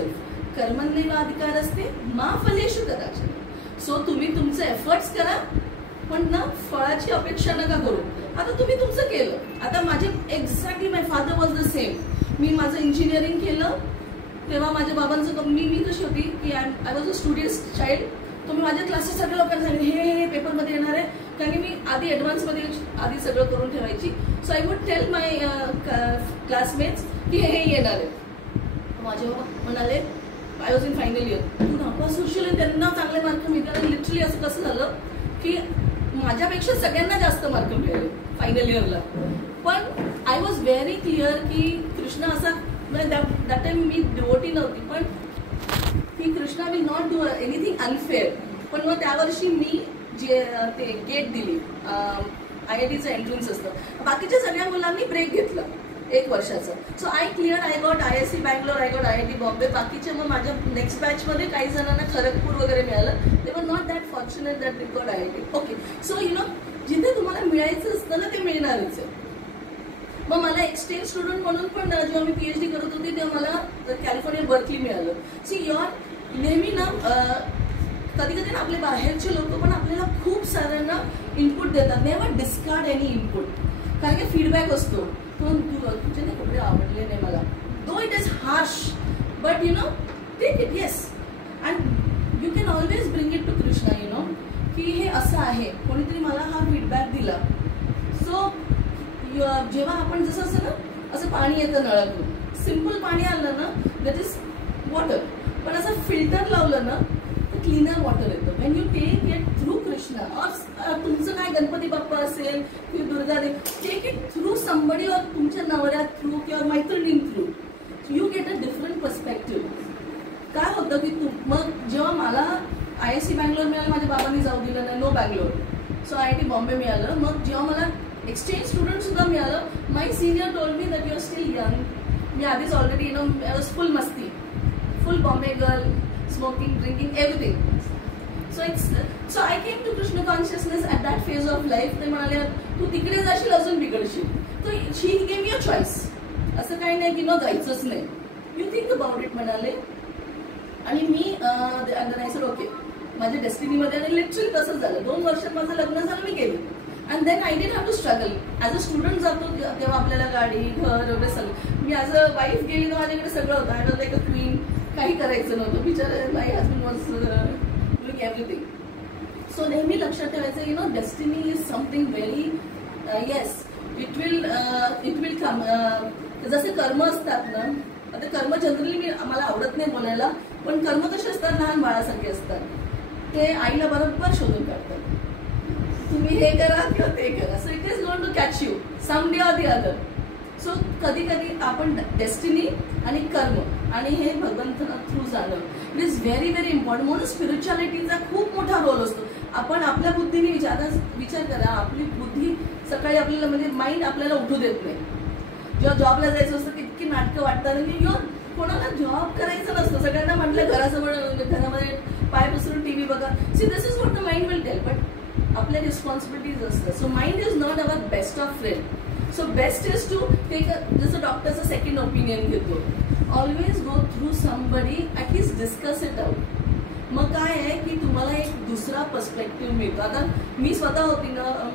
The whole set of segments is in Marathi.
सेल्फ, कर्मण्येवाधिकारस्ते मा फलेषु कदाचन. सो तुम्ही तुमचे एफर्ट्स करा, पण ना फळाची अपेक्षा नका करू. आता तुम्ही तुमचं केलं. आता माझे exactly my father was the same. मी माझं इंजिनिअरिंग केलं तेव्हा माझ्या बाबांचं मी कशी होती की I was a studious child. तुम्ही माझ्या क्लासेस सगळ्या लोकांना सांगितले हे पेपरमध्ये येणार आहे, कारण की मी आधी ॲडव्हान्समध्ये आधी सगळं करून ठेवायची. So I would tell my classmates की हे येणार आहे. माझे बाबा म्हणाले, I was in final year, तू नापास होशील. त्यांना चांगले मार्क मिळतात. लिटरली असं कसं झालं की माझ्यापेक्षा सगळ्यांना जास्त मार्क मिळाले फायनल इयरला. पण आय वॉज व्हेरी क्लिअर की कृष्णा असा, दॅट टाइम मी डिवोटी नव्हती, पण की Krishna will not do anything unfair. पण मग त्या वर्षी मी जे ते गेट दिली, IITचं एंट्रन्स असतं. बाकीच्या सगळ्या मुलांनी ब्रेक घेतला 1 वर्षाचा. So I clear, I got IISc Bangalore, I got IIT Bombay. बाकीचे मग माझ्या नेक्स्ट बॅचमध्ये काही जणांना खरगपूर वगैरे मिळालं. They were not that fortunate that they got IIT. Okay, so you know जिथे तुम्हाला मिळायचं असतं ना ते मिळणारच आहे. मग मला एक्सचेंज स्टुडंट म्हणून पण जेव्हा मी PhD करत होती तेव्हा मला कॅलिफोर्निया बर्कली मिळालं. सी नेहमी ना कधी कधी ना आपले बाहेरचे लोक पण आपल्याला खूप साऱ्यांना इनपुट देतात. नेव्हर डिस्कार्ड एनी इनपुट, कारण की फीडबॅक असतो. तुझे नाही कपडे आवडले नाही मला, though it is harsh, but you know take it. Yes, and you can always bring it to Krishna. You know की हे असं आहे, कोणीतरी मला हा फीडबॅक दिला. सो जेव्हा आपण जसं असं ना असं पाणी येतं नळातून, सिम्पल पाणी आलं ना दॅट इज वॉटर, पण असं फिल्टर लावलं ना तर क्लीनर वॉटर येतं. When you take it through Krishna, और तुमचं काय गणपती बाप्पा असेल किंवा दुर्गा देव, टेक इट थ्रू समबडी, और तुमच्या नवऱ्या थ्रू किंवा मैत्रिणीं through, you get a different perspective. काय होतं की मग जेव्हा मला IISc बँगलोर मिळालं, माझ्या बाबांनी जाऊ दिलं नाही, no Bangalore. So IIT Bombay मिळालं. मग जेव्हा मला एक्सचेंज स्टुडंट सुद्धा मिळालं, my senior told me that you are still young. मी आधीच already you know I was full मस्ती, full Bombay girl, smoking, drinking, everything. So I came to Krishna consciousness at that phase of life. ते म्हणाले तू तिकडे जाशील अजून बिघडशील. तर शी गेम युअर चॉईस. असं काही नाही की न जायचंच नाही, यू थिंक अबाउट इट म्हणाले. आणि मी नाही ओके माझ्या डेस्टिनीमध्ये, आणि लिटरली तसंच झालं. 2 वर्षात माझं लग्न झालं, मी केलं. And then I did have to struggle. As a student जातो तेव्हा आपल्याला गाडी, घर एवढे सगळं. मी ॲज अ वाईफ गेली तर माझ्याकडे सगळं होतं. I was like a queen. काही करायचं नव्हतं. बिचार my husband was doing everything. So नेहमी लक्षात ठेवायचं, you know destiny is something very, yes it will come. जसे कर्म असतात ना, आता कर्म जनरली मला आवडत नाही बोलायला, पण कर्म कसे असतात लहान बाळासारखे असतात. ते आईला बरोबर शोधून काढतात, तुम्ही हे करा किंवा ते करा. So it is going to catch you some day or the other. So कधी कधी आपण डेस्टिनी आणि कर्म आणि हे भगवंता थ्रू जाणं it is very very important. म्हणून स्पिरिच्युअलिटीचा खूप मोठा रोल असतो. आपण आपल्या बुद्धीने विचार करा. आपली बुद्धी सकाळी आपल्याला म्हणजे माइंड आपल्याला उठू देत नाही. जेव्हा जॉबला जायचं असतं इतकी नाटकं वाटतात, आणि कोणाला जॉब करायचं नसतं. सगळ्यांना म्हटलं घराजवळ घरामध्ये पाय पसरून TV बघा. See this is what the mind will tell, but आपल्या रिस्पॉन्सिबिलिटीज असतात. So mind is not our best of friend. So best is to take जसं डॉक्टरचं सेकंड ओपिनियन घेतो, always go through somebody, at least discuss it out. मग काय आहे की तुम्हाला एक दुसरा पर्स्पेक्टिव्ह मिळतो. आता मी स्वतः होती ना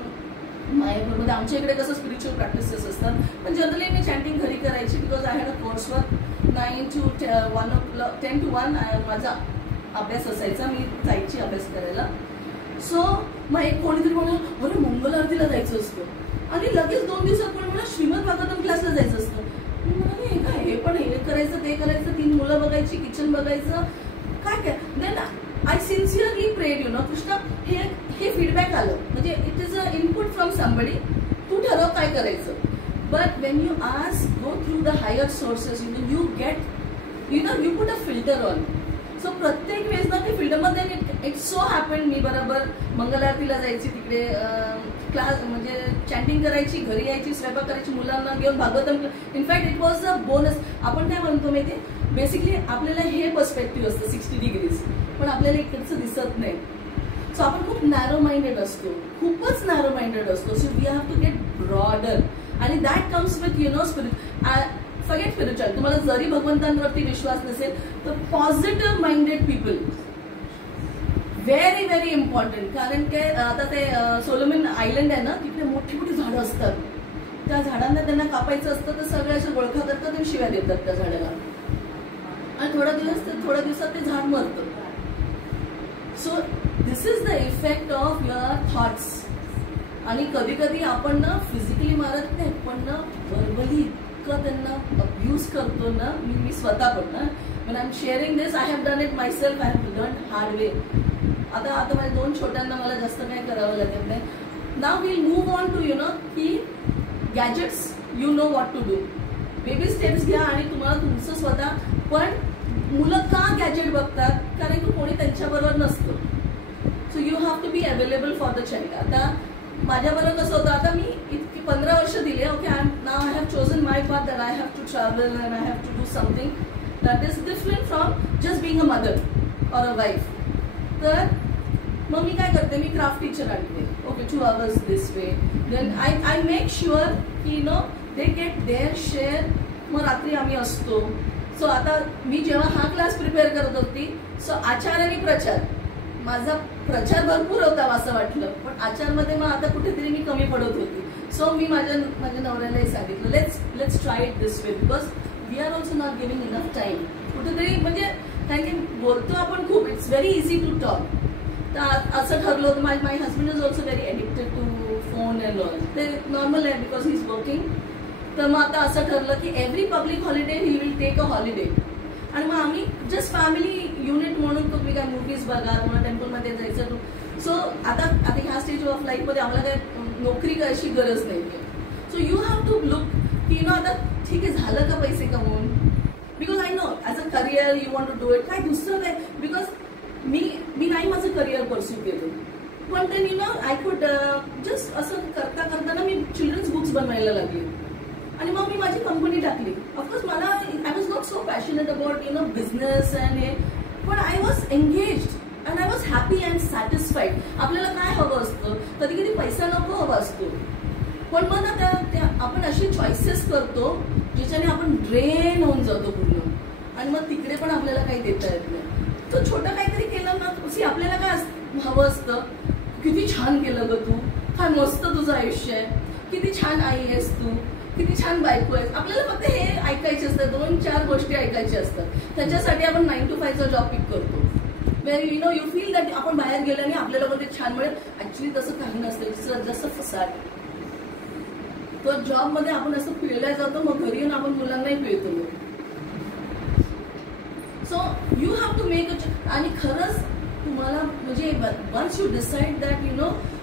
मायापूरमध्ये, आमच्या इकडे कसं स्पिरिच्युअल प्रॅक्टिसेस असतात, पण जनरली मी चॅन्टिंग घरी करायची. बिकॉज आय हॅड अ कोर्सवर 9 to 1 10 to 1 माझा अभ्यास असायचा. मी जायची अभ्यास करायला. सो मग एक कोणीतरी म्हणाला अरे मंगल आरतीला जायचं असतं, आणि लगेच 2 दिवसात कोणी म्हणा श्रीमद भागवतम क्लासला जायचं असतं. मी म्हणाले हे काय, हे पण हे करायचं ते करायचं, 3 मुलं बघायची, किचन बघायचं, काय काय. Then I sincerely prayed, you know Krishna हे फीडबॅक आलं म्हणजे it is a input from somebody. तू ठरव काय करायचं. But when you ask go through the higher sources, you get you put a filter on. So प्रत्येक वेळेस ना ते फिल्टरमध्ये इट सो हॅपन मी बरोबर मंगलारतीला जायची, तिकडे क्लास म्हणजे चॅन्टिंग करायची, घरी यायची, स्वयंपाक करायची, मुलांना घेऊन Bhagavatam. In fact it was a bonus. आपण काय म्हणतो माहिती, बेसिकली आपल्याला हे पर्स्पेक्टिव्ह असतं 60 डिग्रीज, पण आपल्याला इकडचं दिसत नाही. सो आपण खूप नॅरो माइंडेड असतो, खूपच नॅरो माइंडेड असतो. So we have to get broader, आणि that comes with you know spirit. Forget spiritual, तुम्हाला जरी भगवंतांवरती विश्वास नसेल तर positive minded people very very important. कारण काय आता ते सोलोमन आयलंड आहे ना, तिकडे मोठी मोठी झाडं असतात. त्या झाडांना त्यांना कापायचं असतं तर सगळे असे ओळखा करतात आणि शिव्या देतात त्या झाडाला, आणि थोड्या दिवसात ते झाड मरतं. So this is the effect of your thoughts. आणि कधी कधी आपण ना फिजिकली मारत नाही, पण ना वर्बली इतकं त्यांना अब्यूज करतो ना. मी स्वतः पण ना, when I'm sharing this, I have done it myself. I have learned hard way. आता माझ्या 2 छोट्यांना मला जास्त काय करावं लागत नाही. Now we'll move on to की gadgets, you know what to do. Baby steps घ्या आणि तुम्हाला तुमचं स्वतः. पण मुलं का गॅजेट बघतात? कारण की कोणी त्यांच्याबरोबर नसतं. So you have to be available for the child. आता माझ्याबरोबर कसं होतं, आता मी इतकी 15 वर्ष दिले. Okay, now I have chosen my path that I have to travel and I have to do something that is different from just being a mother or a wife. तर मग मी काय करते, मी क्राफ्ट टीचर आणते. Okay, 2 hours this way. Then I make sure की दे गेट देअर शेअर. मग रात्री आम्ही असतो. सो आता मी जेव्हा हा क्लास प्रिपेअर करत होती, सो आचार आणि प्रचार, माझा प्रचार भरपूर होता असं वाटलं, पण आचारमध्ये मग आता कुठेतरी मी कमी पडत होती. सो मी माझ्या नवऱ्यालाही सांगितलं, let's try it this way, because we are also not giving enough time. कुठेतरी म्हणजे कारण की बोलतो आपण खूप, it's very easy to talk. तर असं ठरलं होतं. My husband is also very addicted to phone and all. ते नॉर्मल आहे बिकॉज ही इज वर्किंग. तर मग आता असं ठरलं की every public holiday he will take a holiday. आणि मग आम्ही जस्ट फॅमिली युनिट म्हणून तुम्ही काय मूवीज बघा, तुम्हाला टेम्पलमध्ये जायचं. सो आता ह्या स्टेज ऑफ लाईफमध्ये आम्हाला काय नोकरी करायची गरज नाही आहे. So you have to look की आता ठीक आहे, झालं का पैसे कमवून, because I know as a career you want to do it. काय दुसरं काय, बिकॉज मी नाही माझं करिअर परस्यू केलं, पण ते आय कुड जस्ट असं करताना मी चिल्ड्रन्स बुक्स बनवायला लागले. आणि मग मी माझी कंपनी टाकली. ऑफकोर्स मला I was not so passionate about business and हे, पण I was engaged and I was happy and satisfied. आपल्याला काय हवं असतं, कधी कधी पैसा नको हवा असतो, पण मग ना त्या आपण अशी चॉईसेस करतो ज्याच्याने आपण ड्रेन होऊन जातो पूर्ण, आणि मग तिकडे पण आपल्याला काही देता येत नाही. तो छोटं काहीतरी केलं ना, आपल्याला काय हवं असतं, किती छान केलं ग तू, काय मस्त तुझं आयुष्य आहे, किती छान आई आहेस तू, किती छान बायको आहेस. आपल्याला फक्त हे ऐकायचे असतात, 2-4 गोष्टी ऐकायच्या असतात. त्याच्यासाठी आपण 9 to 5 चा जॉब पिक करतो. वेर यू फील दॅट आपण बाहेर गेल्याने आपल्याला पण ते छान मिळेल. ऍक्च्युली तसं काही नसतं, जसं फसाड. तो जॉबमध्ये आपण असं पिळल्या जातो, मग घरी येऊन आपण मुलांनाही पिळतो. So you have to make आणि खरंच तुम्हाला म्हणजे once you decide that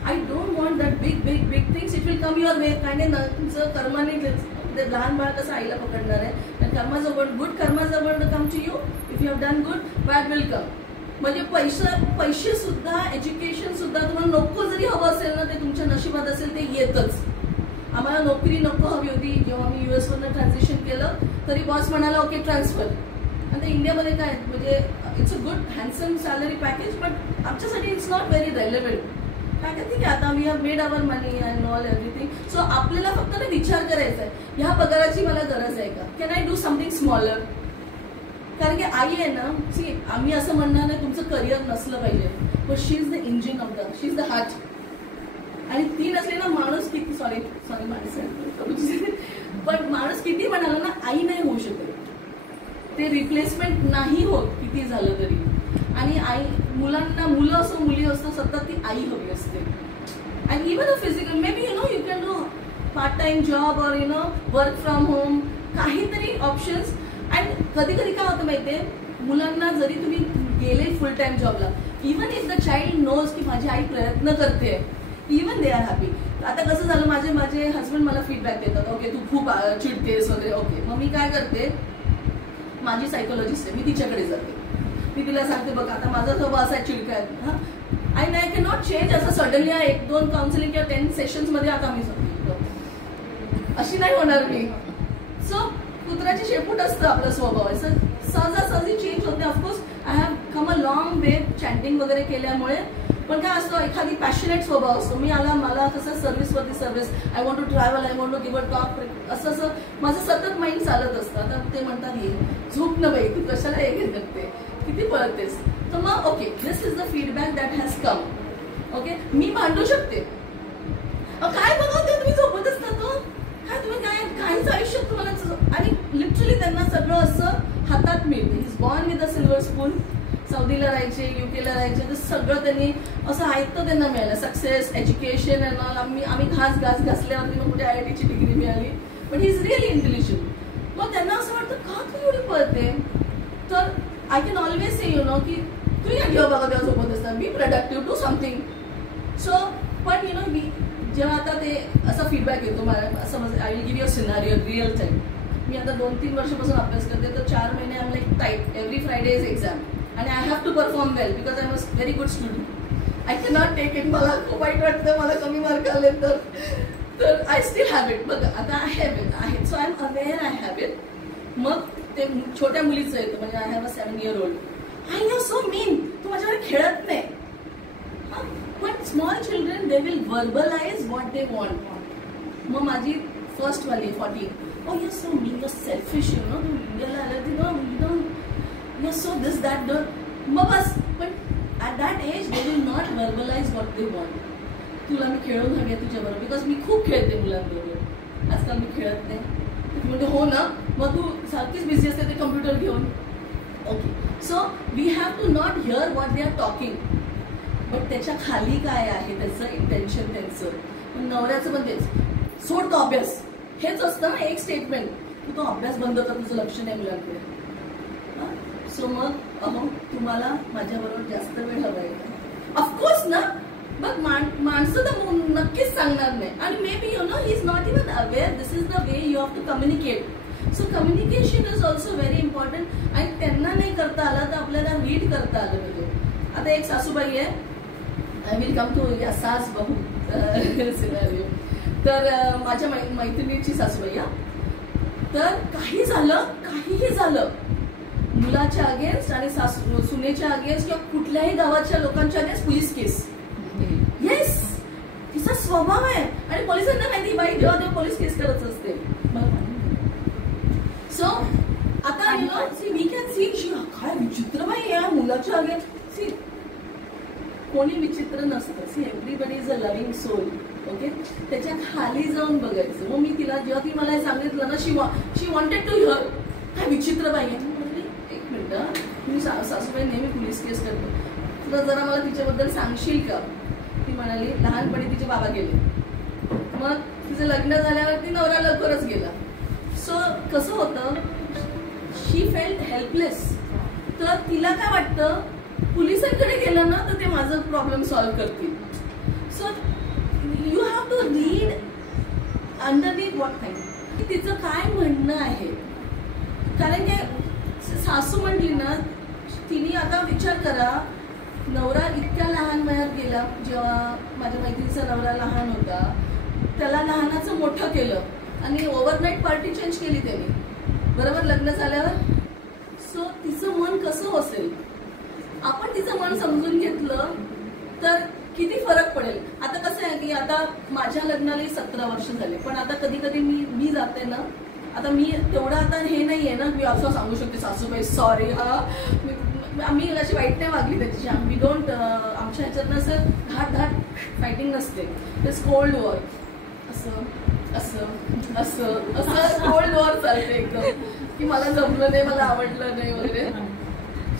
I don't want that big things, it will come your way. काय नाही, तुमचं कर्माने लहान बाळ कसं आईला पकडणार आहे. कर्माजवळ गुड कर्माजवळ come to you. If you have done good, bad will come. म्हणजे पैसे सुद्धा, एज्युकेशन सुद्धा तुम्हाला नको जरी हवं असेल ना, ते तुमच्या नशिबात असेल ते येतच. आम्हाला नोकरी नको हवी होती. जेव्हा मी US वरनं ट्रान्झिशन केलं तरी बॉस म्हणाला ओके ट्रान्सफर. आणि इंडियामध्ये काय म्हणजे it's a good handsome salary package, but आमच्यासाठी इट्स नॉट व्हेरी रेलेव्हेंट. काय का ठीक आहे, आता we have made our money and all everything. So आपल्याला फक्त ना विचार करायचा आहे, ह्या पगाराची मला गरज आहे का, can I do something smaller. कारण की आई आहे ना, सी आम्ही असं म्हणणार नाही तुमचं करिअर नसलं पाहिजे, but she is the engine of the, she is the heart. आणि ती नसली ना माणूस किती सॉरी माणूस पण माणूस किती म्हणाला ना, आई नाही होऊ शकत. ते रिप्लेसमेंट नाही होत किती झालं तरी. आणि आई मुलांना, मुलं असो मुली असो, सतत ती आई हवी असते. And even a physical maybe you can do part time job or work from home, काहीतरी ऑप्शन्स. अँड कधी कधी काय होतं माहितीये, मुलांना जरी तुम्ही गेले फुल टाइम जॉबला, even if the child knows की माझी आई प्रयत्न करते, इवन दे आर हॅपी. आता कसं झालं, माझे हस्बंड मला फीडबॅक देतात, ओके तू खूप चिडतेस वगैरे. ओके, मग मी काय करते, माझी सायकोलॉजिस्ट आहे, मी तिच्याकडे जाते. मी तिला सांगते बघ आता माझा स्वभाव असा चिडका आहे, हा आय कॅन नॉट चेंज असं सडनली 1-2 काउन्सिलिंग किंवा 10 सेशन्समध्ये आता मी अशी नाही होणार मी. सो कुत्र्याची शेपूट असतं आपला स्वभाव, असं सहजासहजी चेंज होते. Of course I have come a long way chatting वगैरे केल्यामुळे, पण काय असतं, एखादी पॅशनेट स्वभाव असतो. मी मला कसं सर्व्हिसवरती service, I want to travel, I want to give a talk, असं माझं सतत माइंड चालत असतं. आता ते म्हणतात हे झोप न बाई, तू कशाला हे घेत करते, किती पळतेस. तर मग okay, this is the feedback that has come. Okay, मी भांडू शकते. काय बघा ते तुम्ही झोपत असता तो काय, तुम्ही काय काहीच आयुष्यात तुम्हाला, आणि लिटरली त्यांना सगळं असं हातात मिळते. Is born with a silver spoon. सौदीला राहायचे, युकेला राहायचे, तर सगळं त्यांनी असं ऐकतं त्यांना मिळालं. Success, education and all. आम्ही घासल्यावरती मग कुठे IIT ची डिग्री मिळाली. पण ही इज रिअली इंटेलिजंट. मग त्यांना असं वाटतं का तू एवढी पळते. तर I can always say you know की तुम्ही काय जेव्हा बघा तेव्हा झोपत असता, be productive, do something. So पण यु नो मी जेव्हा आता ते असा फीडबॅक येतो मला, असं I will give you a scenario real time. मी आता 2-3 वर्षापासून अभ्यास करते, तर 4 महिने I am like tight. Every Friday is exam आणि I have to perform well because I was very good student. I can not take it. मला खूप वाईट वाटतं मला कमी मार्क आले तर आय स्टील हॅव इट. बघा आता आय हॅव इट आहे. So I am aware I have it. मग ते छोट्या मुलीचं येतं, म्हणजे I have a 7 year old. I you so mean, तू माझ्यावर खेळत नाही. पण small children they will verbalize what they want. मग माझी फर्स्ट वाली 14, oh you're so mean, you're selfish, you know, तू इंडियाला आलं, you know, you're so this that the. मग बस. पण at that age they will not verbalize what they want. तुला मी खेळून हवी तुझ्याबरोबर, बिकॉज मी खूप खेळते मुलांबरोबर. आजकाल मी खेळत नाही. म्हणजे हो ना, मग तू सारखीच बिझी असते ते कम्प्युटर घेऊन. Okay, so we have to not hear what they are talking, but त्याच्या खाली काय आहे त्याचं इंटेन्शन त्यांचं. नवऱ्याचं पण तेच, सोड तो अभ्यास, हेच असतं ना एक स्टेटमेंट, की तो अभ्यास बंद कर, तुझं लक्ष नाही मुलांकडे. सो मग तुम्हाला माझ्याबरोबर जास्त वेळ हवा आहे का? ऑफकोर्स ना. बट माणसं तर नक्कीच सांगणार नाही. आणि maybe you know he is not even aware this is the way you have to communicate. So communication is also very important. आणि त्यांना नाही करता आलं तर आपल्याला रीड करता आलं पाहिजे. आता एक सासूबाई आहे, आय विल कम टू या सास बहू सिनारिओ. तर माझ्या मैत्रिणीची सासूबाई. तर काहीही झालं मुलाच्या अगेन्स्ट आणि सुनेच्या अगेन्स्ट किंवा कुठल्याही गावाच्या लोकांच्या अगेन्स्ट पोलीस केस. येस, तिचा स्वभाव आहे. आणि पोलिसांना माहिती बाई जेव्हा तेव्हा पोलीस केस करत असते. सो आता you know see we can see काय विचित्र बाई या मुलाच्या अगेन्स्ट. सी कोणी विचित्र नसतं. See everybody is a loving soul. Okay, त्याच्या खाली जाऊन बघायचं. मग मी तिला जेव्हा ती मला सांगितलं ना, शी वॉन्टेड टू हिअर काय विचित्र बाई आहे. एक मिनिट, मी सासूबाई नेहमी पोलीस केस करतो, तुला जरा मला तिच्याबद्दल सांगशील का. ती म्हणाली लहानपणी तिचे बाबा गेले, मग तिचं लग्न झाल्यावरती नवरा लवकरच गेला. सो कसं होतं, शी फेल्ट हेल्पलेस. तर तिला काय वाटतं, पोलिसांकडे गेलं ना तर ते माझं प्रॉब्लेम सॉल्व्ह करतील. So you have to read underneath what thing, तिचं काय म्हणणं आहे. कारण की सासू म्हटली ना, तिने आता विचार करा, नवरा इतक्या लहान वयात गेला. जेव्हा माझ्या मैत्रिणीचा नवरा लहान होता, त्याला लहानाचं मोठं केलं आणि ओव्हरनाईट पार्टी चेंज केली त्यांनी, बरोबर लग्न झाल्यावर. सो तिचं मन कसं असेल. आपण तिचं मन समजून घेतलं तर किती फरक पडेल. आता कसं आहे की आता माझ्या लग्नाला 17 वर्ष झाले, पण आता कधी कधी मी जाते ना, आता मी तेवढं आता हे नाही आहे ना, मी असं सांगू शकते सासूबाई सॉरी आम्ही अशी वाईट नाही वागली त्याची. आम्ही डोंट, आमच्या ह्याच्यातनं असं धाट फायटिंग नसते. It's cold war. असं असं असं असं कोल्ड वॉर चालते एकदम, की मला जमलं नाही, मला आवडलं नाही वगैरे.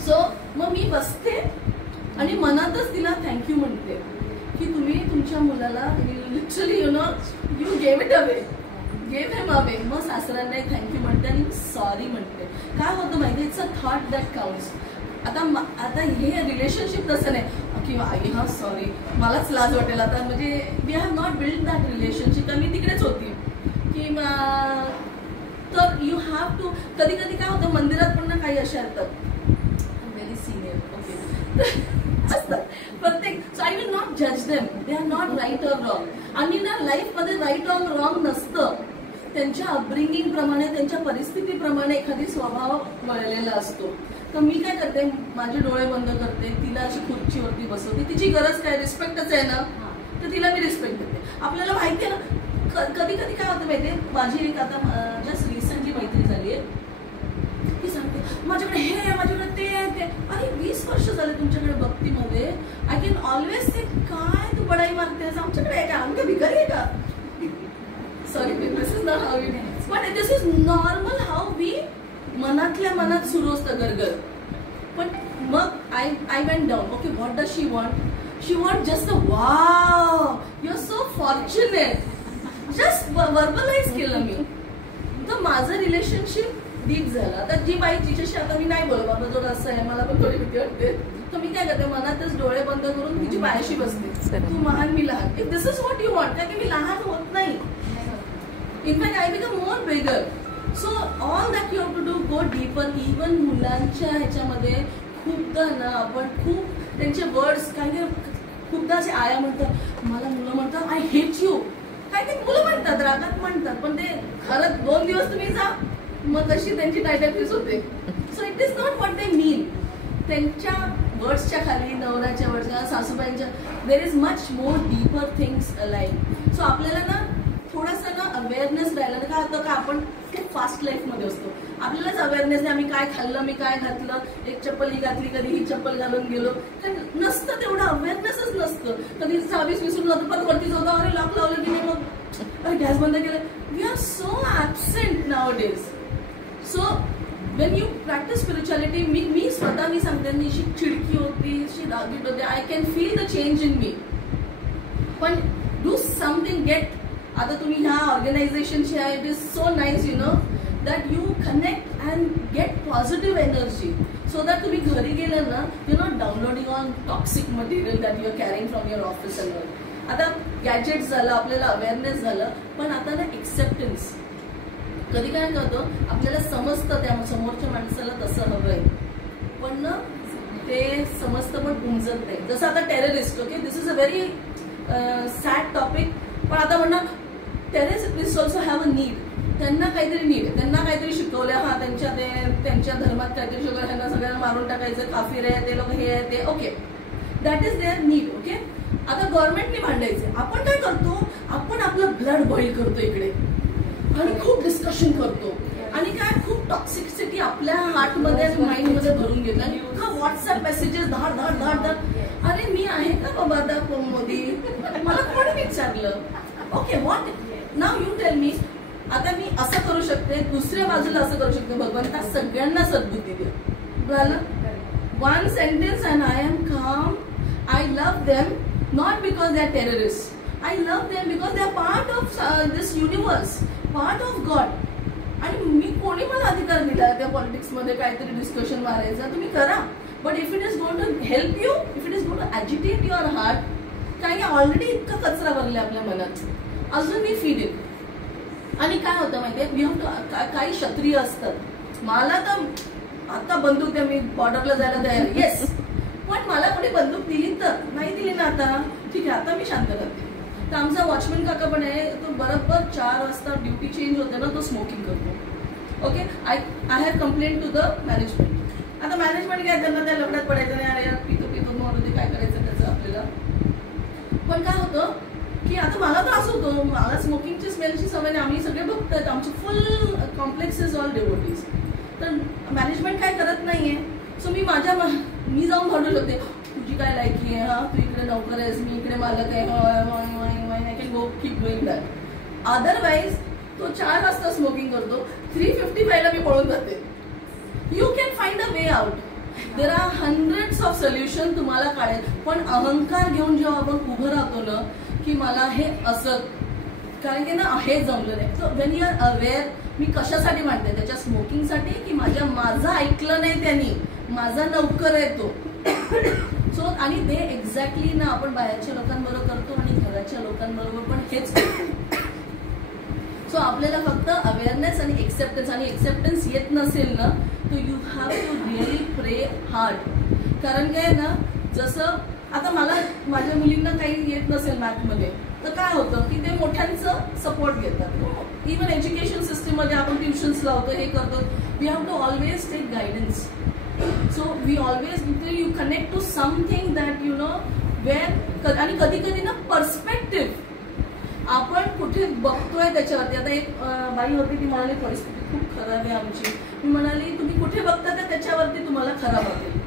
सो मग मी बसते आणि मनातच तिला थँक्यू म्हणते की तुम्ही तुमच्या मुलाला literally you know you gave it away, gave him away. मग सासऱ्यांनाही थँक्यू म्हणते आणि सॉरी म्हणते. काय होतं माहिती, it's a thought that counts. आता हे रिलेशनशिप तसं नाही की आई हा सॉरी मलाच लाज वाटेल आता, म्हणजे we have not build that relationship. मी तिकडेच होती की तर यू हॅव टू. कधी कधी काय होतं, मंदिरात पण ना काही अशा येतात व्हेरी सिनियर ओके असतात प्रत्येक. सो आय विल नॉट जज them, they are not right or wrong. आणि ना लाईफमध्ये राईट ऑर रॉंग नसतं. त्यांच्या अपब्रिंगिंग प्रमाणे, त्यांच्या परिस्थितीप्रमाणे एखादी स्वभाव वळलेला असतो. तर मी काय करते, माझे डोळे बंद करते, तिला अशी खुर्चीवरती बसवते. तिची गरज काय, रिस्पेक्टच आहे ना, तर तिला मी रिस्पेक्ट देते. आपल्याला माहिती आहे ना, कधी कधी काय होतं माहितीये, माझी एक आता जस्ट रिसेंटली मैत्री झाली आहे, ती सांगते माझ्याकडे हे आहे, माझ्याकडे ते आहे, ते. अरे 20 वर्ष झाले तुमच्याकडे भक्तीमध्ये, आय कॅन ऑलवेज से काय तू बडाई मारतेस, आमच्याकडे आहे का, आमच्या भिकारी आहे का. Sorry, this is not how it is, but this is normal how we मनातल्या मनात सुरू असतं गरगर. पण मग I went down. Okay, what does she want? She want just a wow, you are so fortunate. Just verbalize केलं मी, तर माझं रिलेशनशिप डीप झालं. आता जी बाई तिच्याशी आता मी नाही बोलत, बाबा जो असं आहे, मला पण थोडी भीती वाटते, तर मी काय करते, मनातच डोळे बंद करून तिची पायाशी बसते. तू महान, मी लहान. If this is what you want, कारण की मी लहान होत नाही. In fact I become more bigger. So all that you have to do, go deeper. Even मुलांच्या ह्याच्यामध्ये खूपदा ना आपण खूप त्यांचे वर्ड्स काय काय, खूपदा असे आया म्हणतात, मला मुलं म्हणतात आय हेट यू, काय ते मुलं म्हणतात, रागात म्हणतात, पण ते खरंच 2 दिवस तुम्ही जा, मग तशी त्यांची टायटायफिस होते. So it is not what they mean. त्यांच्या वर्ड्सच्या खाली, नवऱ्याच्या वर्ड्सच्या, सासूबाईंच्या, there is much more deeper things like. So आपल्याला ना थोडासा ना अवेअरनेस राहिला ना, काय होतं का आपण खूप फास्ट लाईफमध्ये असतो, आपल्यालाच अवेअरनेस नाही, आम्ही काय खाल्लं, मी काय घातलं, एक चप्पल ही घातली, कधी ही चप्पल घालून गेलो, नसतं तेवढं अवेअरनेसच नसतं. कधी 26 विसरून जातो, परत वरती जातो, अरे लॉक लावलं की नाही, मग अरे गॅस बंद केलं. We are so absent nowadays. So when you practice spirituality, मी स्वतः मी सांगते, मी अशी चिडकी होती, अशी रागीट होते, I can feel the change in me. पण डू समथिंग, गेट. आता तुम्ही ह्या ऑर्गनायझेशनची आहे, it is so nice, you know, that you connect and get positive energy, so that तुम्ही घरी गेलं ना, you not downloading on toxic material that you are carrying from your office and work. आता गॅजेट्स झालं, आपल्याला अवेअरनेस झालं, पण आता ना एक्सेप्टन्स. कधी काय करतो, आपल्याला समजतं त्या समोरच्या माणसाला तसं हवंय, पण ना ते समजतं पण उमजत नाही. जसं आता terrorist, okay, this is a very sad topic, पण आता म्हणणार terrorist also have a need. त्यांना काहीतरी नीड, त्यांना काहीतरी शिकवलं, हा त्यांच्या धर्मात काहीतरी शिकवलं, त्यांना सगळ्यांना मारून टाकायचं, काफिर आहे ते लोक, हे आहे ते, okay, that is their need. Okay, आता गव्हर्नमेंटने भांडायचे, आपण काय करतो, आपण आपलं ब्लड बॉईल करतो इकडे आणि खूप डिस्कशन करतो, आणि काय खूप टॉक्सिसिटी आपल्या हार्टमध्ये आणि माइंडमध्ये भरून घेतो, आणि व्हॉट्सअप मेसेजेस धाड धाड धाड धाड. अरे मी आहे का बाबा आता मोदी, मला कोणी विचारलं. Okay, what now you tell me. आता मी असं करू शकते, दुसऱ्या बाजूला असं करू शकते, भगवंता सगळ्यांना सद्बुद्धी द्या. झालं, 1 सेंटेन्स अँड आय एम काम. I love them not because they are terrorist, I love them because they are part of this universe, part of God. आणि मी कोणी मला अधिकार दिला त्या पॉलिटिक्समध्ये काहीतरी डिस्कशन मारायचं, तुम्ही करा, but if it is going to help you, if it is going to agitate your heart, काही ऑलरेडी इतका कचरा भरला आपल्या मनात, अजून मी फीड इट. आणि काय होतं माहितीये, वी हॅव टू, काही क्षत्रिय असतात, मला तर आता बंदूक द्या, मी बॉर्डरला जायला तयार, येस, पण मला कोणी बंदूक दिली तर नाही दिली ना, आता ठीक आहे, आता मी शांत करते. तर आमचा वॉचमॅन काका पण आहे, तो बरोबर 4 वाजता ड्युटी चेंज होते ना, तो स्मोकिंग करतो. Okay, I have complaint to the management. आता मॅनेजमेंट काय, त्यांना त्या लफड्यात पडायचं नाही, अरे यार पितो मरून ते काय करायचं त्याचं आपल्याला. पण काय होतं की आता मला त्रास होतो, मला स्मोकिंगची स्मेलची सवय, आम्ही सगळे बघतात, आमची फुल कॉम्प्लेक्स इज ऑल डेव्होटीज, तर मॅनेजमेंट काय करत नाहीये. सो मी जाऊन भांडू शकते, तुझी काय लायकी आहे, हा तू इकडे नोकर आहेस, मी इकडे मालक आहे, I can go keep doing that. Otherwise तो 4 वाजता स्मोकिंग करतो, 3:55 ला मी पळून जाते. You can find a way out. There are hundreds of solution तुम्हाला काढेल. पण अहंकार घेऊन जेव्हा आपण उभं राहतो ना, की मला हे असं, कारण की ना हे जमलं नाही. So when you are aware, मी कशासाठी मांडते, त्याच्या स्मोकिंगसाठी, की माझं ऐकलं नाही त्यांनी, माझा नौकर आहे तो. सो आणि ते एक्झॅक्टली ना आपण बाहेरच्या लोकांबरोबर करतो आणि घराच्या लोकांबरोबर पण हेच करतो. सो आपल्याला फक्त अवेअरनेस आणि एक्सेप्टन्स येत नसेल ना, तर यू हॅव टू रिअली प्रे हार्ड. कारण काय ना, जसं आता मला माझ्या मुलींना काही येत नसेल मॅथमध्ये, तर काय होतं की ते मोठ्यांचं सपोर्ट घेतात. इव्हन एज्युकेशन सिस्टममध्ये आपण ट्युशन्स लावतो, हे करतो, we have to always take guidance. So we always you connect to something that you know where. आणि कधी कधी ना पर्स्पेक्टिव्ह आपण कुठे बघतोय त्याच्यावरती. आता एक बाई होती ती म्हणाली परिस्थिती खूप खराब आहे आमची. मी म्हणाली तुम्ही कुठे बघता त्याच्यावरती तुम्हाला खराब वाटेल.